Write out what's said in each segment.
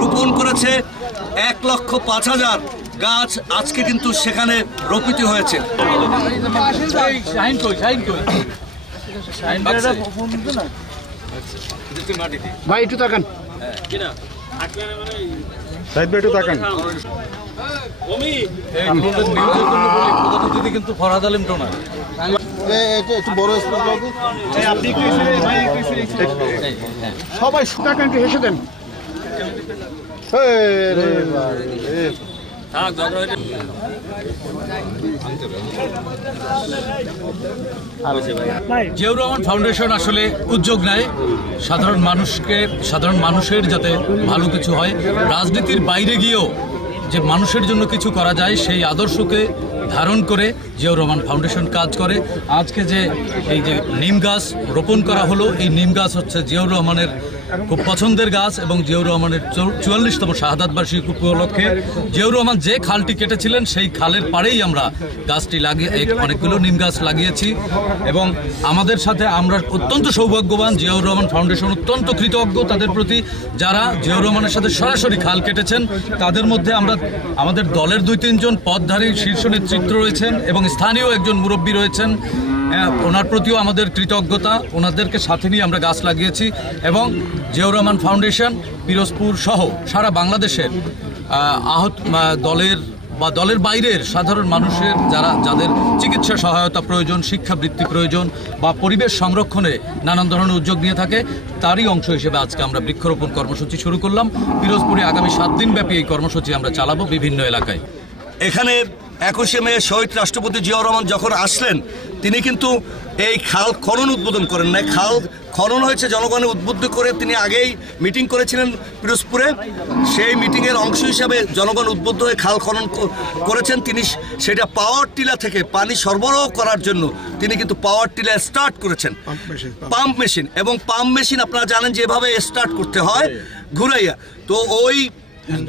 রোপণ করেছে 1,05,000 গাছ আজকে কিন্তু সেখানে রোপিত হয়েছে। ভাই একটু তাকান, কিন্তু ফরহাদ আলম টোনা সবাই সুতাকাঙ্ক্ষী হেসে দেন। জিয়াউর রহমান ফাউন্ডেশন আসলে উদ্যোগ নেয় সাধারণ মানুষের যাতে ভালো কিছু হয়, রাজনীতির বাইরে গিয়েও যে মানুষের জন্য কিছু করা যায় সেই আদর্শকে ধারণ করে জিয়াউর রহমান ফাউন্ডেশন কাজ করে। আজকে যে এই যে নিম গাছ রোপণ করা হলো, এই নিম গাছ হচ্ছে জিয়াউর রহমানের খুব পছন্দের গাছ এবং জিয়াউর রহমানের 44তম শাহাদাত বার্ষিকী উপলক্ষে জিয়াউর রহমান যে খালটি কেটেছিলেন সেই খালের পাড়েই আমরা গাছটি অনেকগুলো নিম গাছ লাগিয়েছি এবং আমাদের সাথে আমরা অত্যন্ত সৌভাগ্যবান। জিয়াউর রহমান ফাউন্ডেশন অত্যন্ত কৃতজ্ঞ তাদের প্রতি যারা জিয়াউর রহমানের সাথে সরাসরি খাল কেটেছেন। তাদের মধ্যে আমাদের দলের 2-3 জন পদধারী শীর্ষ নেতৃত্ব রয়েছেন এবং স্থানীয় একজন মুরব্বী রয়েছেন। ওনার প্রতিও আমাদের কৃতজ্ঞতা, ওনাদেরকে সাথে নিয়ে আমরা গাছ লাগিয়েছি এবং জিয়াউর রহমান ফাউন্ডেশন পিরোজপুর সহ সারা বাংলাদেশের দলের বাইরের সাধারণ মানুষের যাদের চিকিৎসা সহায়তা প্রয়োজন, শিক্ষাবৃত্তি প্রয়োজন বা পরিবেশ সংরক্ষণে নানান ধরনের উদ্যোগ নিয়ে থাকে, তারই অংশ হিসেবে আজকে আমরা বৃক্ষরোপণ কর্মসূচি শুরু করলাম। পিরোজপুরে আগামী 7 দিন ব্যাপী এই কর্মসূচি আমরা চালাবো বিভিন্ন এলাকায়। এখানে 21শে মে শহীদ রাষ্ট্রপতি জিয়াউর রহমান যখন আসলেন তিনি কিন্তু এই খাল খনন উদ্বোধন করেন না। খাল খনন হয়েছে জনগণের উদ্বুদ্ধ করে। তিনি আগেই মিটিং করেছিলেন পিরোজপুরে, সেই মিটিংয়ের অংশ হিসাবে জনগণ উদ্বুদ্ধ হয়ে খাল খনন করেছেন। তিনি সেটা পাওয়ার টিলা থেকে পানি সরবরাহ করার জন্য তিনি কিন্তু পাওয়ার টিলা স্টার্ট করেছেন, পাম্প মেশিন। এবং পাম্প মেশিন আপনারা জানেন যেভাবে স্টার্ট করতে হয় ঘুরাইয়া, তো ওই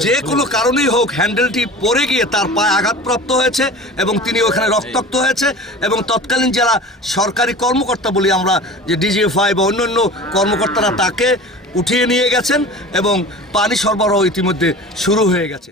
যে কোনো কারণেই হোক হ্যান্ডেলটি পড়ে গিয়ে তার পায়ে আঘাতপ্রাপ্ত হয়েছে এবং তিনি ওখানে রক্তাক্ত হয়েছে এবং তৎকালীন যারা সরকারি কর্মকর্তা বলি আমরা, যে ডিজিএফআই বা অন্যান্য কর্মকর্তারা তাকে উঠিয়ে নিয়ে গেছেন এবং পানি সরবরাহ ইতিমধ্যে শুরু হয়ে গেছে।